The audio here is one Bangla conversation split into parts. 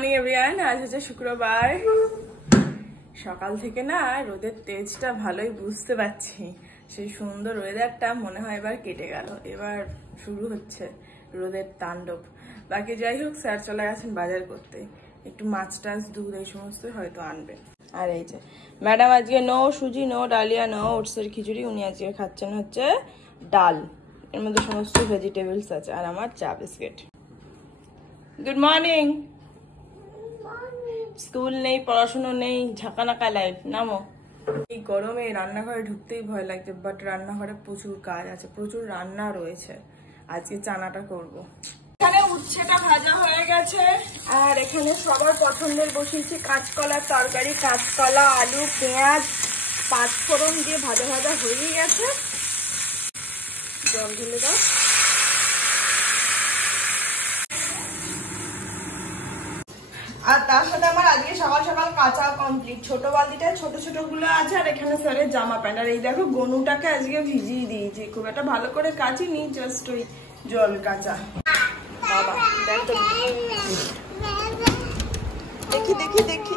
Morning everyone. আজ হচ্ছে শুক্রবার। সকাল থেকে না রোদের তেজটা ভালোই বুঝতে পারছি। সেই সুন্দর ওয়েদারটা মনে হয় এবার কেটে গেল, এবার শুরু হচ্ছে রোদের তাণ্ডব। বাকি যাই হোক, স্যার চলে গেছেন বাজার করতে, একটু মাছ টাছ দুধ এই সমস্ত হয়তো আনবে। আর এই যে ম্যাডাম আজকে নো সুজি, নো ডালিয়া, নো ওটসের খিচুড়ি। উনি আজকে খাচ্ছেন হচ্ছে ডাল, এর মধ্যে সমস্ত ভেজিটেবলস আছে। আর আমার চা বিস্কিট। Good morning. স্কুল নেই, পড়াশোনা নেই, ঝাঁকানাকা লাইফ। নামো। এই গরমে রান্নাঘরে ঢুকতেই ভয় লাগছে, বাট রান্নাঘরে প্রচুর কাজ আছে, প্রচুর রান্না রয়েছে। আজকে চানাটা করব। এখানে উচ্ছেটা ভাজা হয়ে গেছে, আর এখানে সবার পছন্দের বসিয়েছি কাঁচকলার তরকারি। কাঁচকলা, আলু, পেঁয়াজ, পাঁচফোড়ন দিয়ে ভাজা ভাজা হয়েই গেছে। জল ঢেলে দাও। আর তার সাথে আমার আজকে সকাল সকাল কাঁচা কমপ্লিট। ছোট বালতিটা ছোট ছোট গুলো আছে, আর এখানে স্যারের জামা প্যান্ট। আর এই দেখো গনুটাকে আজকে ভিজিয়ে দিয়েছি, খুব একটা ভালো করে কাচিনি, জাস্ট ওই জল কাঁচা। বাবা দেখো, দেখি দেখি দেখি,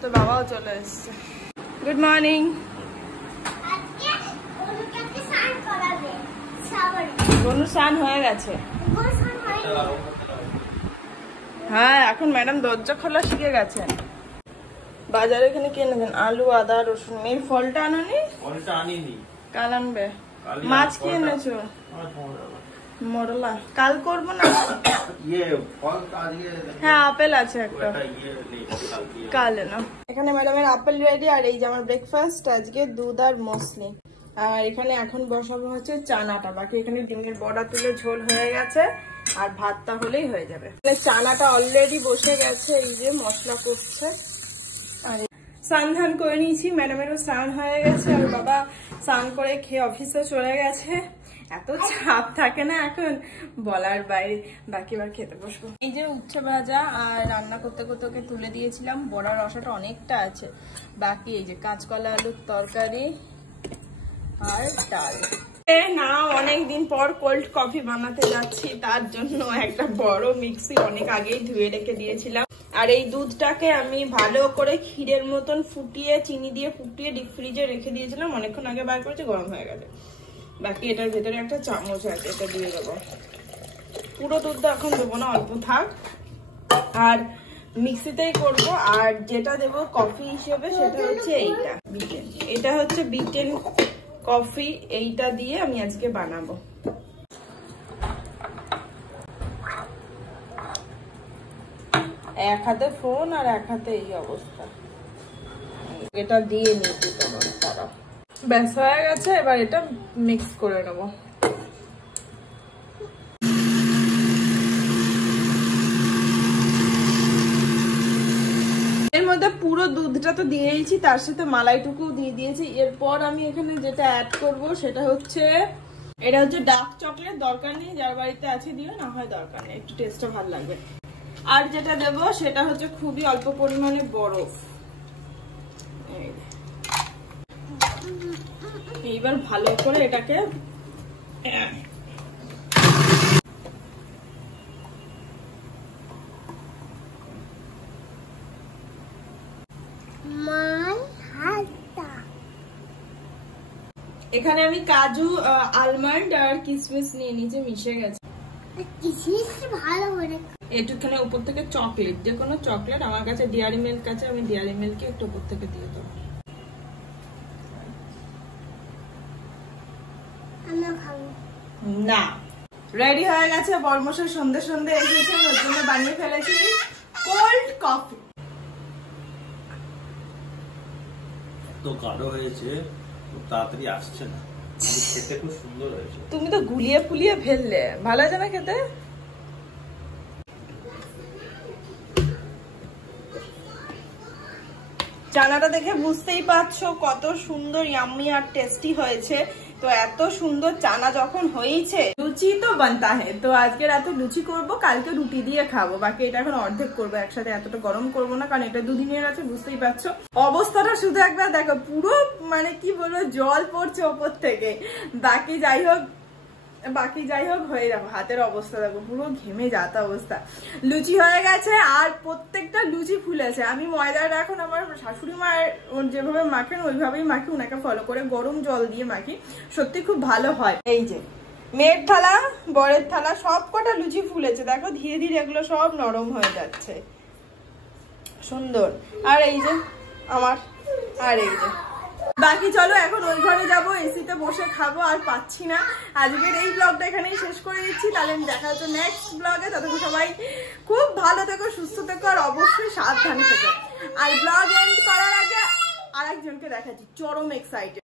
তো বাবাও চলে এসছে। Good morning. গনু স্নান হয়ে গেছে। হ্যাঁ, এখন ম্যাডাম দরজা খোলা শিখে গেছেন। বাজারে এখানে কি এনেছেন? আলু, আদা, রসুন। এই ফলটা আনোনি? ফলটা আনিনি, কাল আনবে। মাছ কি এনেছো? মরলা। কাল করবো না? হ্যাঁ, আপেল আছে একটা, কাল এনো। এখানে ম্যাডামের আপেল রেডি। আর এই যে আমার ব্রেকফাস্ট আজকে দুধ আর মসলি। আর এখানে এখন বসাবো হচ্ছে চানাটা। বাকি এখানে ডিমের বড়া তুলে ঝোল হয়ে গেছে, আর ভাতটা হলেই হয়ে যাবে। চানাটা অলরেডি বসে গেছে, এই যে মশলা করছে। আর স্নান ধান করে নিয়েছি, ম্যাডামেরও স্নান হয়ে গেছে। আর বাবা স্নান করে খেয়ে অফিসে চলে গেছে। এত চাপ থাকে না এখন, বলার বাইরে। বাকি বার খেতে বসবো। এই যে উচ্ছে ভাজা, আর রান্না করতে করতে ওকে তুলে দিয়েছিলাম। বড়ার রসাটা অনেকটা আছে। বাকি এই যে কাঁচকলা আলুর তরকারি আর ডাল। না, অনেকদিন পর কোল্ড কফি বানাতে যাচ্ছি, তার জন্য একটা বড় মিক্সি অনেক আগেই ধুয়ে রেখে দিয়েছিলাম। আর এই দুধটাকে আমি ভালো করে ক্ষীরের মতন ফুটিয়ে, চিনি দিয়ে ফুটিয়ে ডিপ ফ্রিজে রেখে দিয়েছিলাম। অনেকক্ষণ আগে বার করেছি, গরম হয়ে গেছে। বাকি এটার ভেতরে একটা চামচ আছে, এটা দিয়ে দেবো। পুরো দুধটা এখন দেবো না, অল্প থাক। আর মিক্সিতেই করব। আর যেটা দেবো কফি হিসেবে সেটা হচ্ছে এইটা বিটেন। এটা হচ্ছে বিটেন কফি। এইটা দিয়ে আমি আজকে বানাবো। এক হাতে ফোন আর এক হাতে এই অবস্থা। এটা দিয়ে নিচ্ছি, তোমার তারা ব্যাস হয়ে গেছে। এবার এটা মিক্স করে নেবো। এর মধ্যে পুরো দুধটা তো দিয়েইছি, তার সাথে মালাইটুকু দিয়ে দিয়েছি। এরপর আমি এখানে যেটা অ্যাড করব সেটা হচ্ছে, এটা হচ্ছে ডার্ক চকলেট। দরকার নেই, যার বাড়িতে আছে দিও, না হয় দরকার নেই, একটু টেস্টটা ভালো লাগবে। আর যেটা দেবো সেটা হচ্ছে খুবই অল্প পরিমাণে বরফ। এইবার ভালো করে এটাকে এখানে আমি কাজু, আলমন্ড আর কিশমিশ নিয়ে নিচে মিশে গেছে। একটুখানি উপর থেকে চকলেট, যে কোনো চকলেট। আমার কাছে ডেয়ারি মিল্ক আছে, আমি ডেয়ারি মিল্ক একটু উপর থেকে দিয়ে দেবো। না, রেডি হয়ে গেছে। বর্মশাই সন্ধে সন্ধে এসেছে, ওর জন্য বানিয়ে ফেলেছি কোল্ড কফি। তো গাঢ় হয়েছে, তাড়াতাড়ি আসছে না, খেতে খুব সুন্দর হয়েছে। তুমি তো গুলিয়ে ফুলিয়ে ফেললে, ভালো আছে না খেতে? চানাটা দেখে বুঝতেই পারছো কত সুন্দর ইয়াম্মি আর টেস্টি হয়েছে। তো এত সুন্দর চানা যখন হয়েছে, লুচি তো বানতা হে। তো আজকে রাতে লুচি করব, কালকে রুটি দিয়ে খাবো। বাকি এটা এখন অর্ধেক করবো একসাথে, এতটা গরম করবো না, কারণ এটা দুদিনের আছে, বুঝতেই পারছো। অবস্থাটা শুধু একবার দেখো, পুরো মানে কি বলবো, জল পড়ছে ওপর থেকে। বাকি যাই হোক, বাকি যাই হোক হয়ে দেখো হাতের অবস্থা দেখো পুরো ঘেমে যাতা অবস্থা। লুচি হয়ে গেছে আর প্রত্যেকটা লুচি ফুলেছে। আমি ময়দাটা এখন আমার শাশুড়ি মায়ের যেভাবে মাখেন ওইভাবেই মাখি, ওনাকে ফলো করে গরম জল দিয়ে মাখি, সত্যি খুব ভালো হয়। এই যে মেয়ের থালা বরের থালা সব কটা লুচি ফুলেছে দেখো, ধীরে ধীরে এগুলো সব নরম হয়ে যাচ্ছে, সুন্দর। আর এই যে আমার, আর এই যে বাকি। চলো এখন ওই ঘরে যাবো, এসিতে বসে খাবো, আর পাচ্ছি না। আজকের এই ব্লগটা এখানেই শেষ করে দিচ্ছি, তাহলে দেখা হচ্ছে নেক্সট ব্লগে। ততক্ষণ সবাই খুব ভালো থেকো, সুস্থ থেকো, আর অবশ্যই সাবধানে থেকো। আর ব্লগ এন্ড করার আগে আরেকজনকে দেখাচ্ছি, চরম এক্সাইটেড।